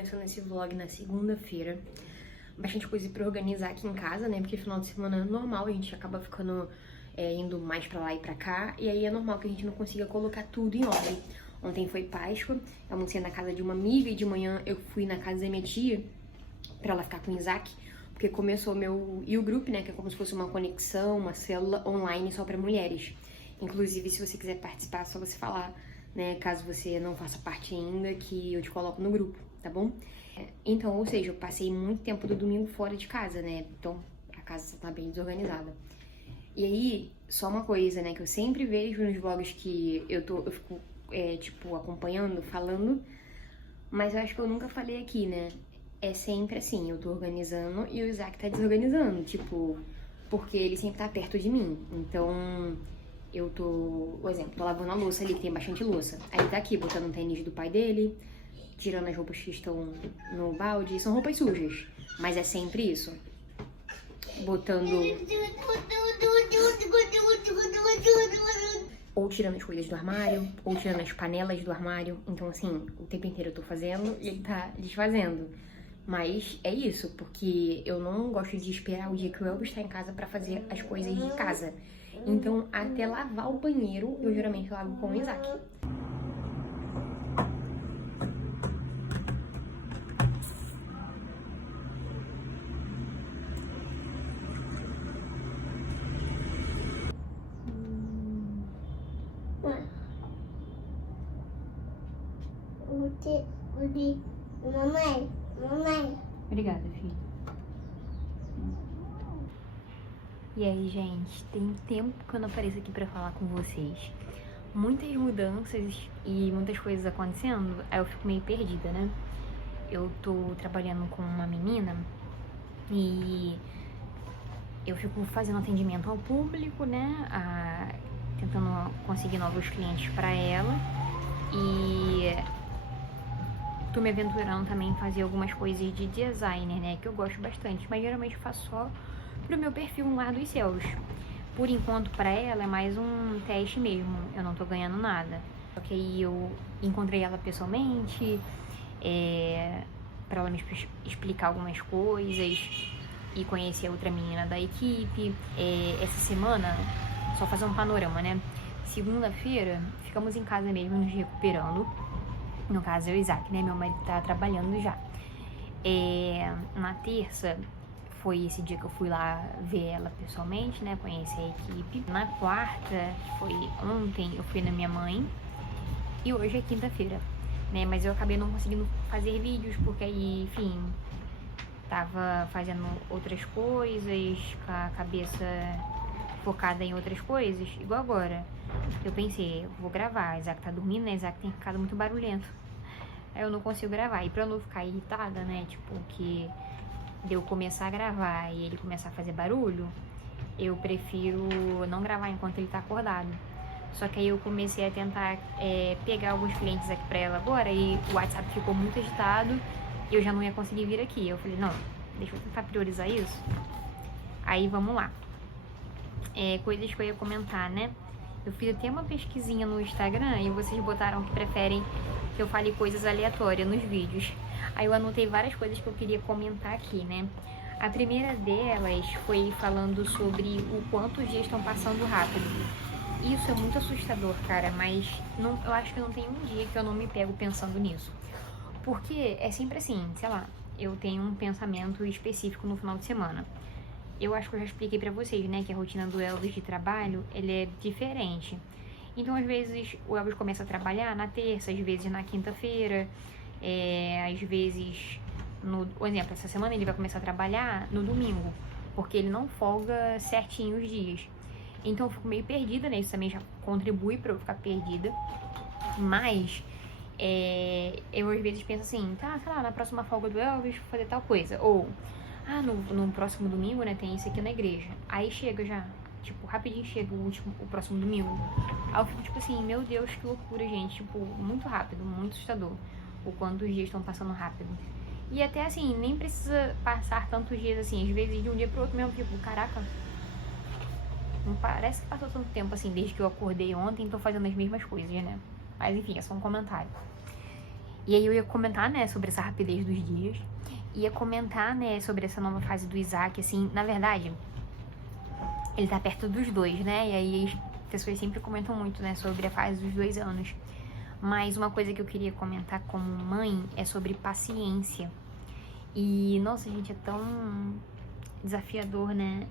começando esse vlog na segunda-feira. Bastante coisa pra organizar aqui em casa, né? Porque final de semana normal, a gente acaba ficando indo mais pra lá e pra cá. E aí é normal que a gente não consiga colocar tudo em ordem. Ontem foi Páscoa, eu almocei na casa de uma amiga e de manhã eu fui na casa da minha tia pra ela ficar com o Isaac. Porque começou meu YouGroup, né? Que é como se fosse uma conexão, uma célula online só pra mulheres. Inclusive, se você quiser participar, é só você falar, né? Caso você não faça parte ainda, que eu te coloco no grupo, tá bom? Então, ou seja, eu passei muito tempo do domingo fora de casa, né? Então, a casa tá bem desorganizada. E aí, só uma coisa, né? Que eu sempre vejo nos vlogs que eu fico, tipo, acompanhando, falando, mas eu acho que eu nunca falei aqui, né? É sempre assim, eu tô organizando e o Isaac tá desorganizando, tipo, porque ele sempre tá perto de mim. Então, eu tô, por exemplo, tô lavando a louça ali, que tem bastante louça. Aí ele tá aqui, botando um tênis do pai dele, tirando as roupas que estão no balde. São roupas sujas, mas é sempre isso. Botando... ou tirando as coisas do armário, ou tirando as panelas do armário. Então, assim, o tempo inteiro eu tô fazendo e ele tá desfazendo. Mas é isso, porque eu não gosto de esperar o dia que o Elvis tá em casa pra fazer as coisas de casa. Então, até lavar o banheiro, eu geralmente lavo com o Isaac. Mamãe. Obrigada, filho. E aí, gente, tem tempo que eu não apareço aqui pra falar com vocês. Muitas mudanças e muitas coisas acontecendo, aí eu fico meio perdida, né? Eu tô trabalhando com uma menina e eu fico fazendo atendimento ao público, né? Tentando conseguir novos clientes pra ela. E tô me aventurando também em fazer algumas coisas de designer, né? Que eu gosto bastante, mas geralmente eu faço só pro meu perfil no Lar dos Céus. Por enquanto, pra ela, é mais um teste mesmo. Eu não tô ganhando nada. Só que aí eu encontrei ela pessoalmente, pra ela me explicar algumas coisas e conhecer a outra menina da equipe. Essa semana, só fazer um panorama, né? Segunda-feira, ficamos em casa mesmo, nos recuperando. No caso, eu e o Isaac, né? Meu marido tá trabalhando já. Na terça, foi esse dia que eu fui lá ver ela pessoalmente, né? Conhecer a equipe. Na quarta, que foi ontem, eu fui na minha mãe. E hoje é quinta-feira, né? Mas eu acabei não conseguindo fazer vídeos, porque aí, enfim, tava fazendo outras coisas, com a cabeça focada em outras coisas, igual agora. Eu pensei, eu vou gravar, Isaac tá dormindo, né? Isaac tem ficado muito barulhento. Aí eu não consigo gravar. E pra eu não ficar irritada, né? Tipo, que de eu começar a gravar e ele começar a fazer barulho, eu prefiro não gravar enquanto ele tá acordado. Só que aí eu comecei a tentar pegar alguns clientes aqui pra ela agora e o WhatsApp ficou muito agitado e eu já não ia conseguir vir aqui. Eu falei, não, deixa eu tentar priorizar isso. Aí vamos lá. Coisas que eu ia comentar, né? Eu fiz até uma pesquisinha no Instagram e vocês botaram que preferem que eu fale coisas aleatórias nos vídeos. Aí eu anotei várias coisas que eu queria comentar aqui, né? A primeira delas foi falando sobre o quanto os dias estão passando rápido. Isso é muito assustador, cara, mas eu acho que não tem um dia que eu não me pego pensando nisso. Porque é sempre assim, sei lá, eu tenho um pensamento específico no final de semana. Eu acho que eu já expliquei pra vocês, né, que a rotina do Elvis de trabalho, ele é diferente. Então, às vezes, o Elvis começa a trabalhar na terça, às vezes na quinta-feira, às vezes, por exemplo, essa semana ele vai começar a trabalhar no domingo, porque ele não folga certinho os dias. Então, eu fico meio perdida, né, isso também já contribui pra eu ficar perdida. Mas, eu às vezes penso assim, tá, sei lá, na próxima folga do Elvis, vou fazer tal coisa. Ou, no próximo domingo, né, tem isso aqui na igreja. Aí chega já, tipo, rapidinho chega o próximo domingo. Aí eu fico tipo assim, meu Deus, que loucura, gente. Tipo, muito rápido, muito assustador. O quanto os dias estão passando rápido. E até assim, nem precisa passar tantos dias assim. Às vezes de um dia pro outro mesmo, tipo, caraca, não parece que passou tanto tempo assim, desde que eu acordei ontem, tô fazendo as mesmas coisas, né? Mas enfim, é só um comentário. E aí eu ia comentar, né, sobre essa rapidez dos dias. Ia comentar, né, sobre essa nova fase do Isaac, assim, na verdade, ele tá perto dos 2, né? E aí as pessoas sempre comentam muito, né, sobre a fase dos 2 anos. Mas uma coisa que eu queria comentar como mãe é sobre paciência. E, nossa, gente, é tão desafiador, né?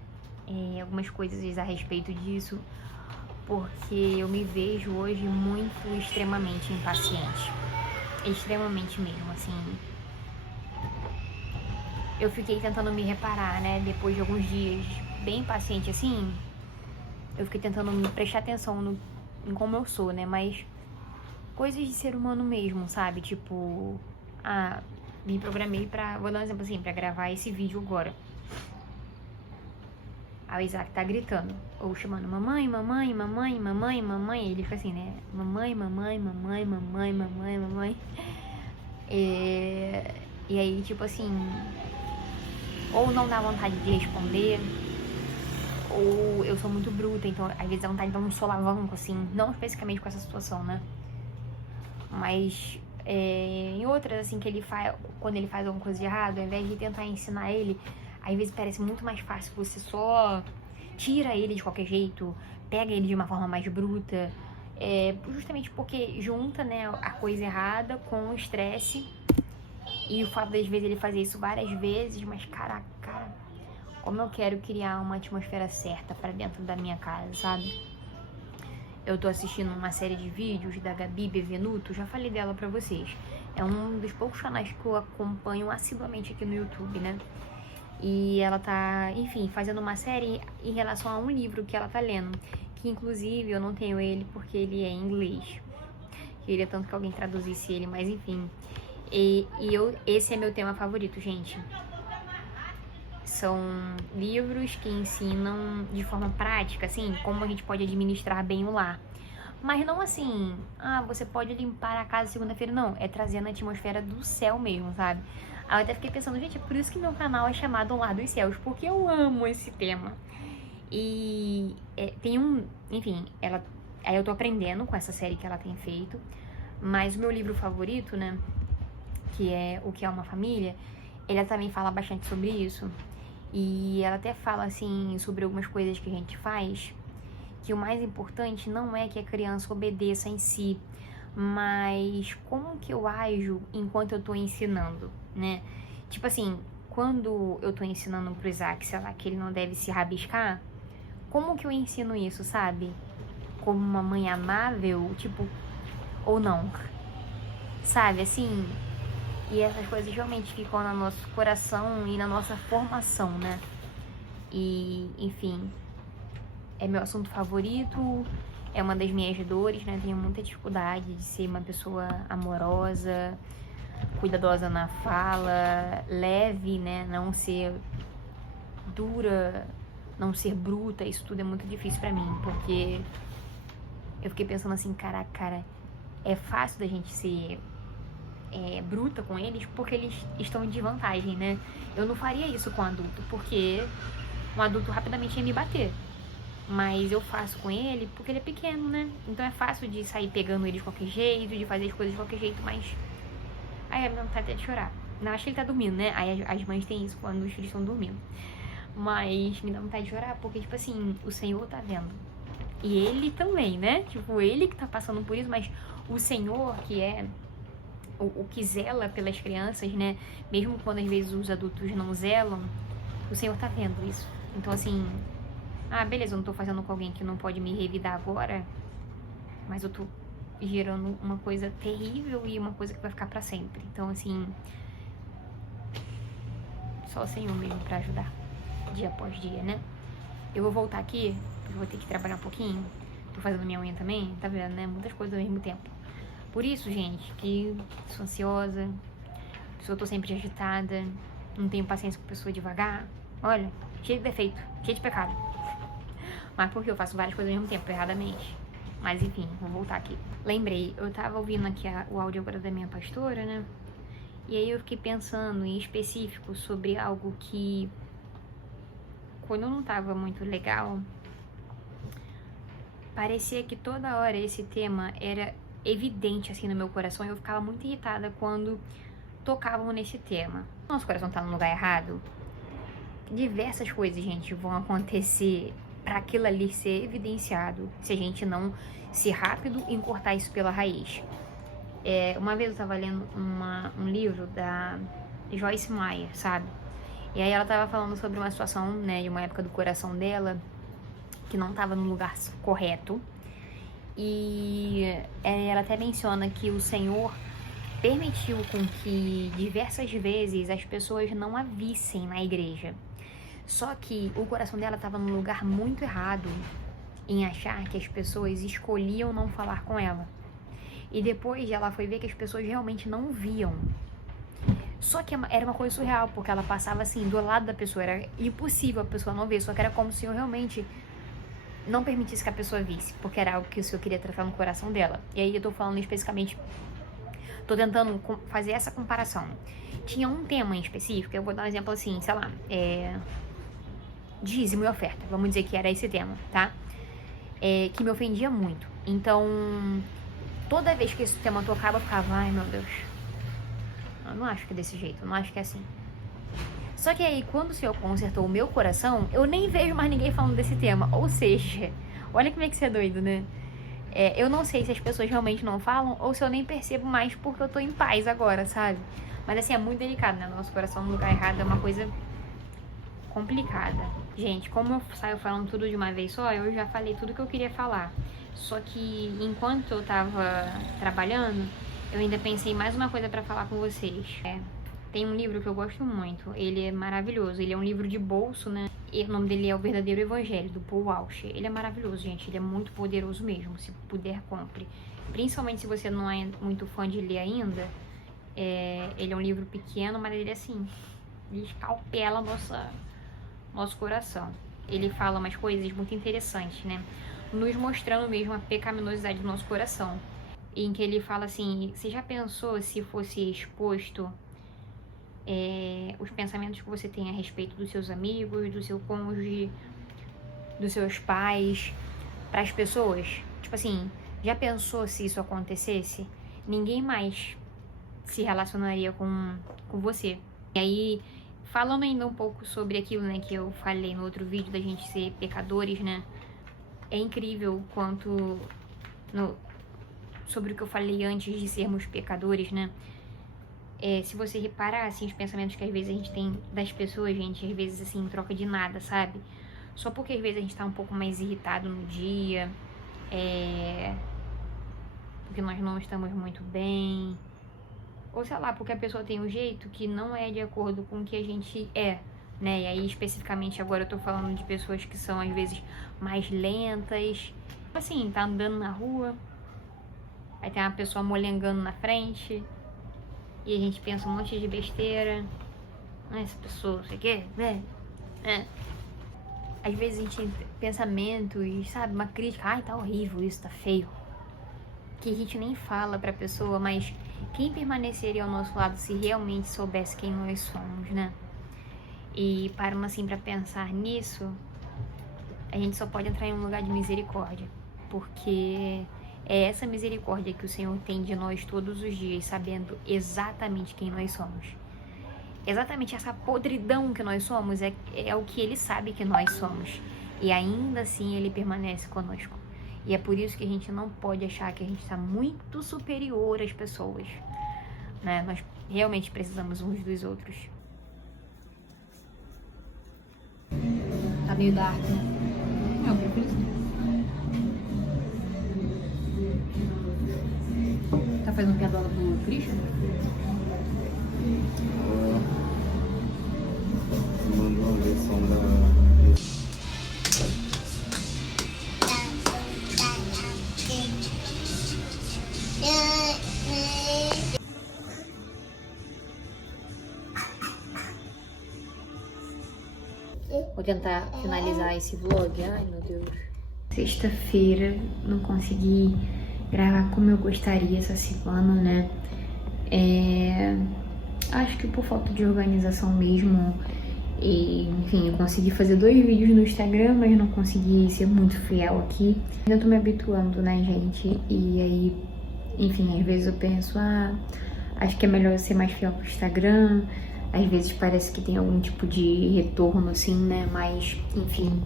Algumas coisas a respeito disso, porque eu me vejo hoje muito extremamente impaciente. Extremamente mesmo, assim. Eu fiquei tentando me reparar, né? Depois de alguns dias bem impaciente, assim, eu fiquei tentando me prestar atenção em como eu sou, né? Mas coisas de ser humano mesmo, sabe? Tipo, me programei pra, vou dar um exemplo assim, pra gravar esse vídeo agora. Aí o Isaac tá gritando, ou chamando mamãe, mamãe, mamãe, mamãe, mamãe. Ele fica assim, né? Mamãe, mamãe, mamãe, mamãe, mamãe, mamãe. E aí, tipo assim, ou não dá vontade de responder, ou eu sou muito bruta, então às vezes dá vontade de dar um solavanco, assim, não especificamente com essa situação, né? Mas em outras, assim, que ele faz, quando ele faz alguma coisa de errado, ao invés de tentar ensinar ele, às vezes parece muito mais fácil você só tira ele de qualquer jeito, pega ele de uma forma mais bruta, justamente porque junta, né, a coisa errada com o estresse. E o fato das vezes ele fazer isso várias vezes, mas cara, como eu quero criar uma atmosfera certa pra dentro da minha casa, sabe? Eu tô assistindo uma série de vídeos da Gabi Bevenuto, já falei dela pra vocês. É um dos poucos canais que eu acompanho assiduamente aqui no YouTube, né? E ela tá, enfim, fazendo uma série em relação a um livro que ela tá lendo, que inclusive eu não tenho ele porque ele é em inglês. Queria tanto que alguém traduzisse ele, mas enfim. Esse é meu tema favorito, gente. São livros que ensinam de forma prática, assim, como a gente pode administrar bem o lar. Mas não assim, você pode limpar a casa segunda-feira, não. É trazendo a atmosfera do céu mesmo, sabe? Aí eu até fiquei pensando, gente, é por isso que meu canal é chamado Lar dos Céus, porque eu amo esse tema. E enfim, aí eu tô aprendendo com essa série que ela tem feito. Mas o meu livro favorito, né, que é O que é uma Família, ela também fala bastante sobre isso. E ela até fala, assim, sobre algumas coisas que a gente faz, que o mais importante não é que a criança obedeça em si, mas como que eu ajo enquanto eu tô ensinando, né? Tipo assim, quando eu tô ensinando pro Isaac, sei lá, que ele não deve se rabiscar, como que eu ensino isso, sabe? Como uma mãe amável, tipo, ou não, sabe? Assim, e essas coisas realmente ficam no nosso coração e na nossa formação, né? E, enfim, é meu assunto favorito, é uma das minhas dores, né? Tenho muita dificuldade de ser uma pessoa amorosa, cuidadosa na fala, leve, né? Não ser dura, não ser bruta. Isso tudo é muito difícil pra mim, porque eu fiquei pensando assim, cara, é fácil da gente ser bruta com eles porque eles estão em desvantagem, né? Eu não faria isso com um adulto, porque um adulto rapidamente ia me bater. Mas eu faço com ele porque ele é pequeno, né? Então é fácil de sair pegando ele de qualquer jeito, de fazer as coisas de qualquer jeito, mas aí a minha vontade é de chorar. Não, acho que ele tá dormindo, né? Aí as mães têm isso quando os filhos estão dormindo. Mas me dá vontade de chorar porque, tipo assim, o Senhor tá vendo. E ele também, né? Tipo, ele que tá passando por isso, mas o Senhor, que é o que zela pelas crianças, né? Mesmo quando às vezes os adultos não zelam, o Senhor tá vendo isso. Então, assim, beleza, eu não tô fazendo com alguém que não pode me revidar agora, mas eu tô gerando uma coisa terrível e uma coisa que vai ficar pra sempre. Então, assim, só o Senhor mesmo pra ajudar, dia após dia, né? Eu vou voltar aqui, porque eu vou ter que trabalhar um pouquinho. Tô fazendo minha unha também, tá vendo, né? Muitas coisas ao mesmo tempo. Por isso, gente, que sou ansiosa, eu tô sempre agitada, não tenho paciência com pessoa devagar. Olha, cheio de defeito, cheio de pecado. Mas porque eu faço várias coisas ao mesmo tempo, erradamente. Mas enfim, vou voltar aqui. Lembrei, eu tava ouvindo aqui o áudio agora da minha pastora, né? E aí eu fiquei pensando em específico sobre algo que, quando não tava muito legal, parecia que toda hora esse tema era evidente assim no meu coração e eu ficava muito irritada quando tocavam nesse tema. Nosso coração tá no lugar errado. Diversas coisas, gente, vão acontecer para aquilo ali ser evidenciado se a gente não ser rápido em cortar isso pela raiz. Uma vez eu tava lendo um livro da Joyce Meyer, sabe? E aí ela tava falando sobre uma situação, né, de uma época do coração dela que não tava no lugar correto. E ela até menciona que o Senhor permitiu com que diversas vezes as pessoas não a vissem na igreja. Só que o coração dela estava num lugar muito errado em achar que as pessoas escolhiam não falar com ela. E depois ela foi ver que as pessoas realmente não viam. Só que era uma coisa surreal, porque ela passava assim do lado da pessoa, era impossível a pessoa não ver, só que era como se eu realmente não permitisse que a pessoa visse, porque era algo que o Senhor queria tratar no coração dela. E aí eu tô falando especificamente, tô tentando fazer essa comparação. Tinha um tema em específico, eu vou dar um exemplo assim, sei lá, dízimo e oferta, vamos dizer que era esse tema, tá? Que me ofendia muito. Então, toda vez que esse tema tocava, eu ficava, ai meu Deus, eu não acho que é desse jeito, eu não acho que é assim. Só que aí, quando o Senhor consertou o meu coração, eu nem vejo mais ninguém falando desse tema. Ou seja, olha como é que isso é doido, né? Eu não sei se as pessoas realmente não falam ou se eu nem percebo mais porque eu tô em paz agora, sabe? Mas assim, é muito delicado, né? Nosso coração no lugar errado é uma coisa complicada. Gente, como eu saio falando tudo de uma vez só, eu já falei tudo que eu queria falar. Só que enquanto eu tava trabalhando, eu ainda pensei em mais uma coisa pra falar com vocês. Tem um livro que eu gosto muito, ele é maravilhoso, ele é um livro de bolso, né? E o nome dele é O Verdadeiro Evangelho, do Paul Walsh. Ele é maravilhoso, gente, ele é muito poderoso mesmo, se puder, compre. Principalmente se você não é muito fã de ler ainda, ele é um livro pequeno, mas ele assim, ele escalpela nosso coração. Ele fala umas coisas muito interessantes, né? Nos mostrando mesmo a pecaminosidade do nosso coração. Em que ele fala assim, você já pensou se fosse exposto os pensamentos que você tem a respeito dos seus amigos, do seu cônjuge, dos seus pais, para as pessoas? Tipo assim, já pensou se isso acontecesse? Ninguém mais se relacionaria com você. E aí, falando ainda um pouco sobre aquilo, né, que eu falei no outro vídeo da gente ser pecadores, né? É incrível quanto sobre o que eu falei antes de sermos pecadores, né? Se você reparar, assim, os pensamentos que às vezes a gente tem das pessoas, gente, às vezes, assim, em troca de nada, sabe? Só porque às vezes a gente tá um pouco mais irritado no dia, porque nós não estamos muito bem, ou sei lá, porque a pessoa tem um jeito que não é de acordo com o que a gente é, né? E aí, especificamente, agora eu tô falando de pessoas que são, às vezes, mais lentas. Assim, tá andando na rua, aí tem uma pessoa molengando na frente, e a gente pensa um monte de besteira. Essa pessoa, não sei o quê, Às vezes a gente tem pensamentos, sabe, uma crítica, ai, tá horrível isso, tá feio. Que a gente nem fala pra pessoa, mas quem permaneceria ao nosso lado se realmente soubesse quem nós somos, né? E parando assim pra pensar nisso, a gente só pode entrar em um lugar de misericórdia, porque é essa misericórdia que o Senhor tem de nós todos os dias, sabendo exatamente quem nós somos. Exatamente essa podridão que nós somos é o que Ele sabe que nós somos. E ainda assim Ele permanece conosco. E é por isso que a gente não pode achar que a gente está muito superior às pessoas, né? Nós realmente precisamos uns dos outros. Tá meio dark, né? Eu prefiro isso. Tá fazendo piadola pro Christian? Mandou uma versão da... Vou tentar finalizar esse vlog. Ai, meu Deus. Sexta-feira, não consegui gravar como eu gostaria essa semana, né? Acho que por falta de organização mesmo. E, enfim, eu consegui fazer 2 vídeos no Instagram, mas não consegui ser muito fiel aqui. Ainda tô me habituando, né, gente? E aí enfim, às vezes eu penso, acho que é melhor ser mais fiel pro Instagram. Às vezes parece que tem algum tipo de retorno, assim, né? Mas, enfim,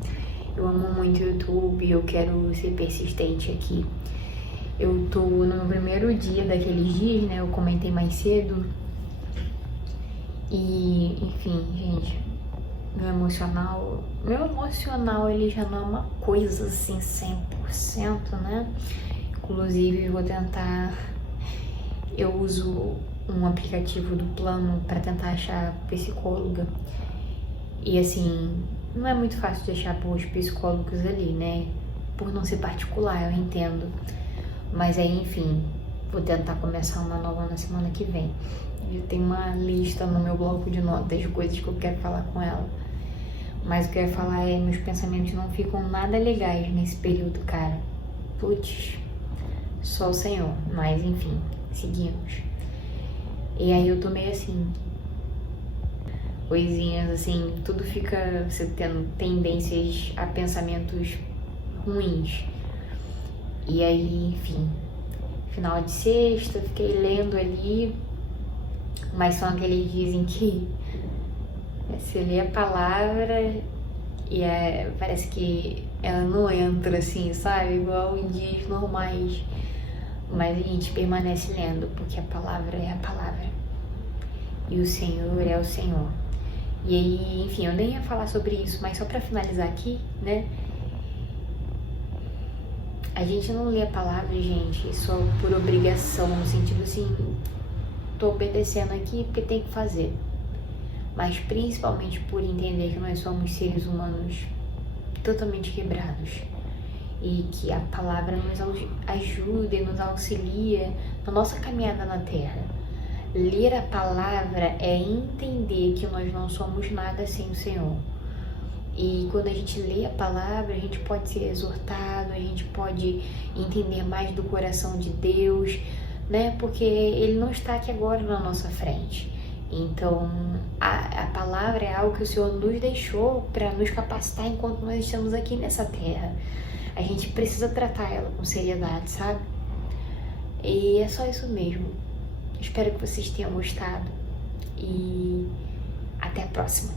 eu amo muito o YouTube, eu quero ser persistente aqui. Eu tô no meu primeiro dia daqueles dias, né? Eu comentei mais cedo. E, enfim, gente, meu emocional ele já não é uma coisa assim 100%, né? Inclusive, eu uso um aplicativo do plano para tentar achar psicóloga. E assim, não é muito fácil de achar bons psicólogos ali, né? Por não ser particular, eu entendo. Mas aí, enfim, vou tentar começar uma nova na semana que vem. Eu tenho uma lista no meu bloco de notas de coisas que eu quero falar com ela. Mas o que eu ia falar é, meus pensamentos não ficam nada legais nesse período, cara. Putz, só o Senhor. Mas enfim, seguimos. E aí eu tô meio assim, coisinhas assim, tudo fica você tendo tendências a pensamentos ruins. E aí, enfim, final de sexta, fiquei lendo ali, mas são aqueles dias em que você lê a palavra e parece que ela não entra assim, sabe? Igual em dias normais. Mas a gente permanece lendo, porque a palavra é a palavra. E o Senhor é o Senhor. E aí, enfim, eu nem ia falar sobre isso, mas só pra finalizar aqui, né? A gente não lê a palavra, gente, só por obrigação, no sentido assim, tô obedecendo aqui porque tem que fazer. Mas principalmente por entender que nós somos seres humanos totalmente quebrados. E que a palavra nos ajuda e nos auxilia na nossa caminhada na Terra. Ler a palavra é entender que nós não somos nada sem o Senhor. E quando a gente lê a palavra, a gente pode ser exortado, a gente pode entender mais do coração de Deus, né? Porque Ele não está aqui agora na nossa frente. Então, a palavra é algo que o Senhor nos deixou para nos capacitar enquanto nós estamos aqui nessa terra. A gente precisa tratar ela com seriedade, sabe? E é só isso mesmo. Espero que vocês tenham gostado e até a próxima.